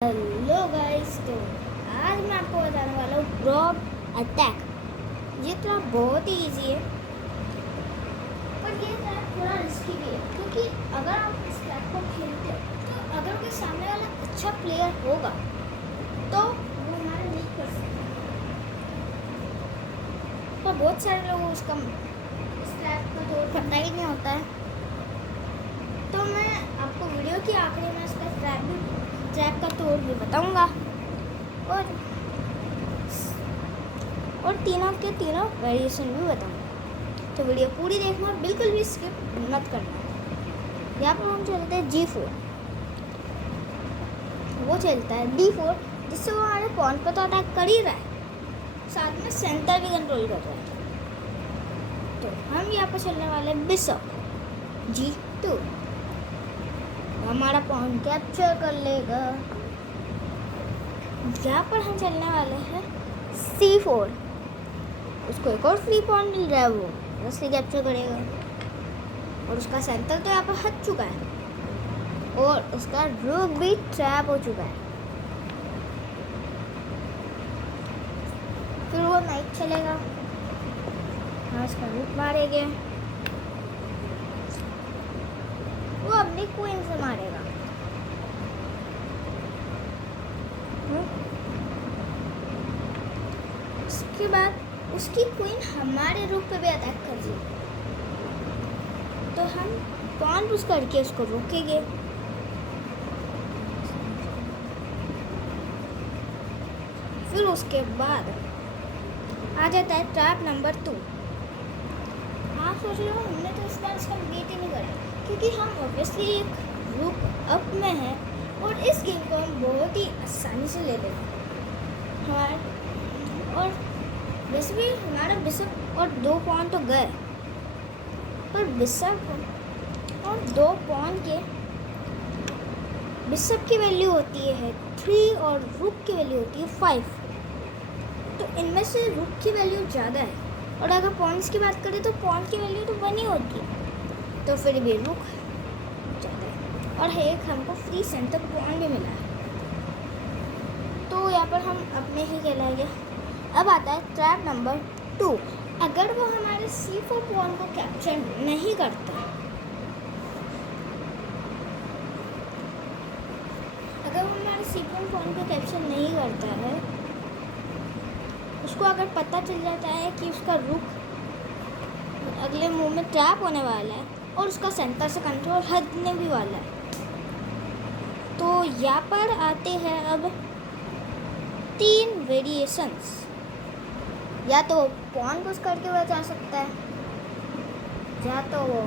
Hello guys, तो आज मैं आपको बताने वाला हूँ ब्रॉड अटैक। ये ट्रैप बहुत ही इजी है, पर ये ट्रैप थोड़ा रिस्की भी है, क्योंकि अगर आप इस ट्रैप को खेलते हो तो अगर उसके सामने वाला अच्छा प्लेयर होगा तो वो हमारा लीक कर सकता है। पर बहुत सारे लोगों को इस ट्रैप का तो पता ही नहीं होता है। तो मैं आपको वीडियो के आखिरी में इसका ट्रैप का तोड़ भी बताऊंगा, और तीनों के तीनों वेरिएशन भी बताऊंगा। तो वीडियो पूरी देखना, बिल्कुल भी स्किप मत करना। यहाँ पर हम चलते हैं G4, वो चलता है D4, जिससे वो हमारे पॉन पर तो अटैक कर ही रहा है, साथ में सेंटर भी कंट्रोल कर रहा है। तो हम यहाँ पर चलने वाले हैं बिशप G2, हमारा पॉन कैप्चर कर लेगा। यहाँ पर हम चलने वाले हैं C4, उसको एक और फ्री पॉन मिल रहा है, वो रस्सी कैप्चर करेगा, और उसका सेंटर तो यहाँ पर हट चुका है, और उसका रूक भी ट्रैप हो चुका है। फिर वो नाइट चलेगा, हाँ उसका रूक मारेंगे, वो अपनी क्वीन से मारेगा। उसके बाद उसकी क्वीन हमारे रूप पे भी अटैक कर दी, तो हम पॉन पुश करके उसको रोकेंगे। फिर उसके बाद आ जाता है ट्रैप नंबर 2। आप सोच रहे हो हमने तो इस बार इसका कंप्लीट ही नहीं करा, क्योंकि हम ऑब्वियसली एक रुक अप में हैं और इस गेम को हम बहुत ही आसानी से ले लेते हैं। और वैसे भी हमारा बिशप और 2 पॉन तो गए, पर बिशप और 2 पॉन के बिशप की वैल्यू होती है 3 और रुक की वैल्यू होती है 5। तो इनमें से रुक की वैल्यू ज़्यादा है, और अगर पॉइंट्स की बात करें तो पॉन की वैल्यू तो 1 ही होती है, तो फिर भी रुक ज़्यादा है। और एक हमको फ्री सेंटर पॉन भी मिला है, तो यहाँ पर हम अपने ही कहलाएंगे। अब आता है ट्रैप नंबर 2। अगर वो हमारे C4 पॉन को कैप्चर नहीं करता, अगर वो हमारे C4 पॉन को कैप्चर नहीं करता है, उसको अगर पता चल जाता है कि उसका रुक अगले मूव में ट्रैप होने वाला है और उसका सेंटर से कंट्रोल हटने भी वाला है, तो यहाँ पर आते हैं अब 3 वेरिएशंस। या तो वो पॉन पुश करके बचा सकता है, या तो वो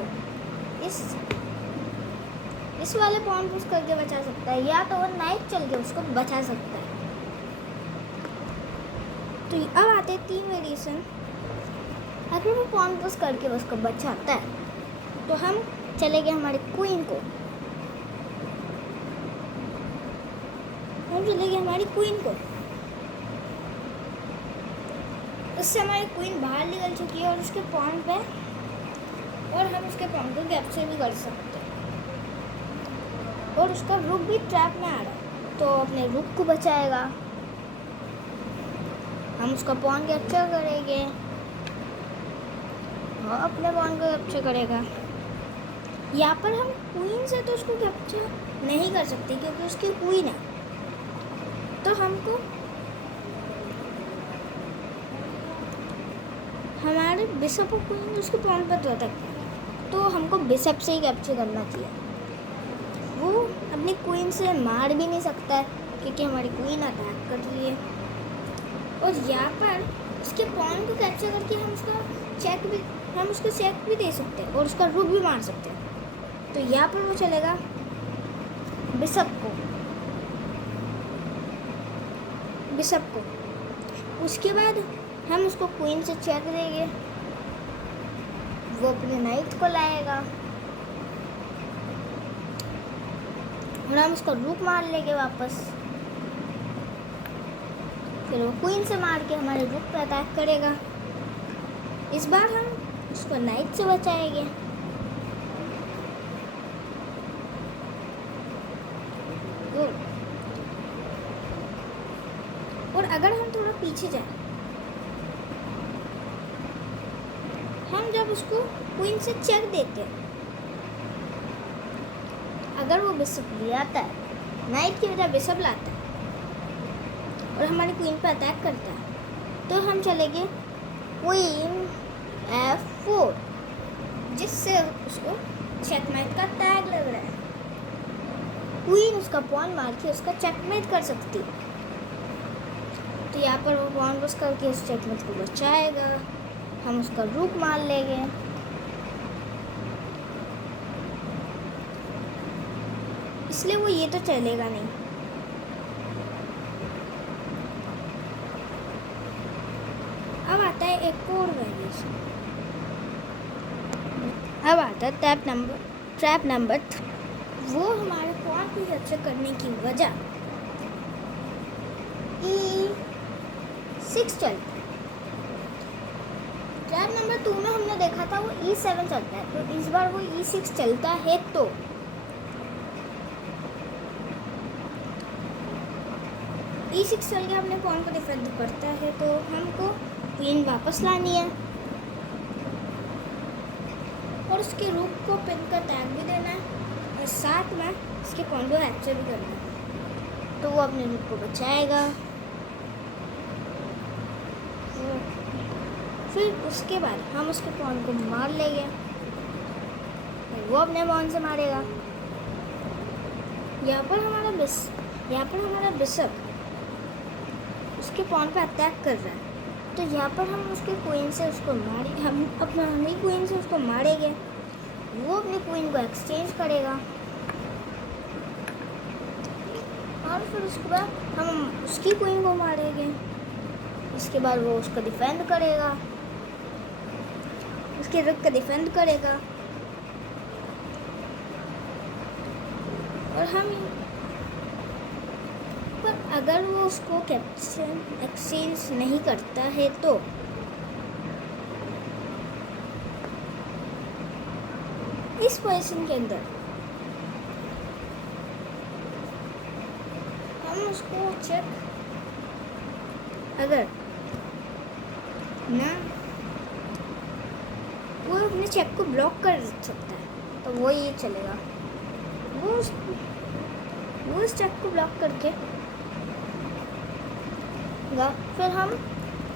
इस वाले पॉन पुश करके बचा सकता है, या तो वो नाइट चल के उसको बचा सकता है। तो अब आते हैं 3 वेरिएशन। अगर वो पॉन पुश करके उसको बचाता है, तो हम चलेंगे हमारे क्वीन को, हमारी क्वीन को। उससे हमारी क्वीन बाहर निकल चुकी है और उसके पॉन पे, और हम उसके पॉन को कैप्चर भी कर सकते हैं, और उसका रुक भी ट्रैप में आ रहा है, तो अपने रुक को बचाएगा। हम उसका पॉन कैप्चर करेंगे, और अपने पॉन को कैप्चर करेगा। यहाँ पर हम क्वीन से तो उसको कैप्चर नहीं कर सकते, क्योंकि उसकी क्वीन है, तो हमको हमारे बिशप और क्वीन उसके पॉन पर तो अटैक, तो हमको बिशप से ही कैप्चर करना चाहिए। वो अपनी क्वीन से मार भी नहीं सकता है, क्योंकि हमारी क्वीन अटैक कर रही है। और यहाँ पर उसके पॉन को कैप्चर करके हम उसको चेक भी दे सकते हैं, और उसका रुक भी मार सकते हैं। तो यहाँ पर वो चलेगा बिशप को। उसके बाद हम उसको क्वीन से चेक देंगे, वो अपने नाइट को लाएगा, और हम उसको रुक मार लेंगे वापस। फिर वो क्वीन से मार के हमारे रुक पर अटैक करेगा। इस बार हम उसको नाइट से बचाएंगे। गुड। और अगर हम थोड़ा पीछे जाए, हम जब उसको क्वीन से चेक देते हैं, अगर वो बिशप ले आता है, नाइट की वजह बिशप लाता है और हमारी क्वीन पर अटैक करता है, तो हम चलेंगे क्वीन F4, जिससे उसको चेकमेट का टैग लग रहा है। क्वीन उसका पॉन मार के उसका चेकमेट कर सकती है, तो यहाँ पर वो पॉन पुश करके उस चेकमेट को बचाएगा। हम उसका रूक मार लेंगे। इसलिए वो ये तो चलेगा नहीं। अब आता है एक और वेरिएशन। अब आता है ट्रैप नंबर 3। वो हमारे पॉन को रक्षा करने की वजह E6 चलता है। ट्रैप नंबर 2 में हमने देखा था वो E7 चलता है, तो इस बार वो E6 चलता है। तो E6 चल के अपने पॉन को डिफेंड करता है, तो हमको क्वीन वापस लानी है और उसके रूक को पिन का टैग भी देना है और साथ में इसके पॉन को कैप्चर भी करना है, तो वो अपने रूक को बचाएगा। फिर उसके बाद हम उसके पॉन को मार लेंगे, वो अपने पॉन से मारेगा। यहाँ पर हमारा बिशप उसके पॉन पे अटैक कर रहा है, तो यहाँ पर हम उसके क्वीन से उसको मारेंगे। हम अपनी क्वीन से उसको मारेंगे, वो अपनी क्वीन को एक्सचेंज करेगा और फिर उसके बाद हम उसकी क्वीन को मारेंगे। इसके बाद वो उसको डिफेंड करेगा, उसके रुक का डिफेंड करेगा और हम पर अगर वो उसको कैप्चर एक्सचेंज नहीं करता है, तो इस पोजीशन के अंदर हम उसको चेक अगर ना वो अपने चेक को ब्लॉक कर सकता है, तो वो ये चलेगा। वो उस चेक को ब्लॉक करके फिर हम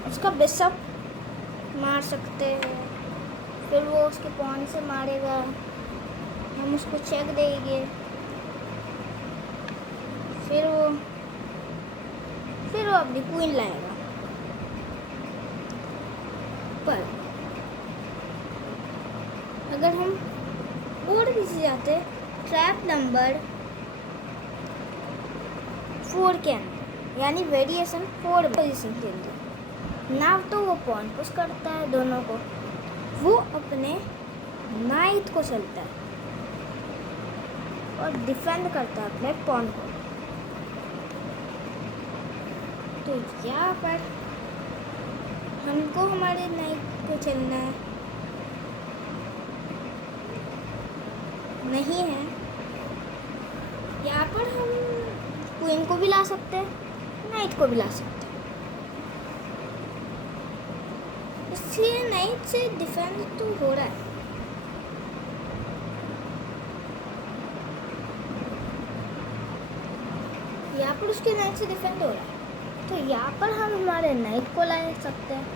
उसका बिशप मार सकते हैं, फिर वो उसके पॉन से मारेगा, हम उसको चेक देंगे, फिर वो अपनी क्वीन लाएगा। पर अगर हम और पीछे जाते ट्रैप नंबर 4 के अंदर, यानी वेरिएशन 4 पोजीशन के अंदर, ना तो वो पॉन पुश करता है दोनों को, वो अपने नाइट को चलता है और डिफेंड करता है अपने पॉन को। तो यहाँ पर हमको हमारे नाइट पे चलना है नहीं है। यहाँ पर हम क्वीन को भी ला सकते हैं, नाइट को भी ला सकते हैं, इसलिए नाइट से डिफेंड तो हो रहा है। यहाँ पर उसके नाइट से डिफेंड हो रहा है, तो यहाँ पर हम हमारे नाइट को ला सकते हैं।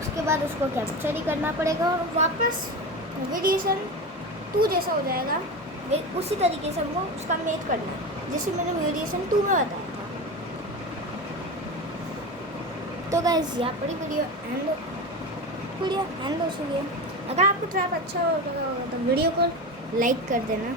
उसके बाद उसको कैप्चर ही करना पड़ेगा और वापस वेरिएशन 2 जैसा हो जाएगा। उसी तरीके से हमको उसका मेट करना है, जैसे मैंने वेरिएशन 2 में बताया था। तो गाइस यहाँ पर वीडियो एंड हो चुकी है। अगर आपको ट्रैप अच्छा लगा होगा तो वीडियो को लाइक कर देना।